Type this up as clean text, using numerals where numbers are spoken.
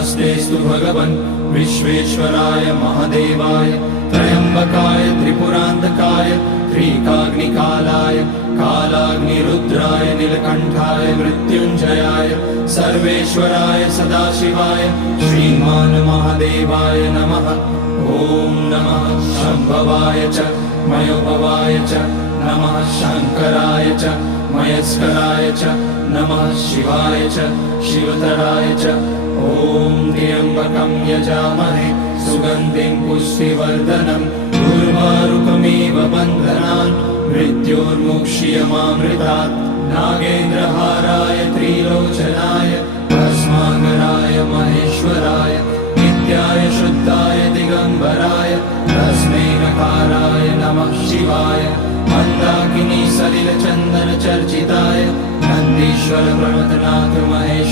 नमस्तेस्तु भगवन् विश्वेश्वराय महादेवाय त्र्यम्बकाय त्रिपुरान्तकाय त्रिकाग्निकालाय कालाग्निरुद्राय नीलकण्ठाय मृत्युञ्जयाय सर्वेश्वराय सदाशिवाय श्रीमान् महादेवाय नमः। ॐ नमः शम्भवाय च मयोभवाय च नमः शङ्कराय च मयस्कराय च नमः शिवाय च शिवतराय च। ॐ त्र्यम्बकं यजामहे सुगन्धिं पुष्टिवर्धनम् उर्वारुकमिव बन्धनान् मृत्योर्मुक्ष्यमामृतात्। नागेन्द्रहाराय त्रिलोचनाय भस्माकराय महेश्वराय नित्याय शुद्धाय दिगम्बराय तस्मै नकाराय नमः शिवाय। मन्दाकिनी सलिलचन्दन चर्चिताय नन्दीश्वर प्रमथनाथ महेश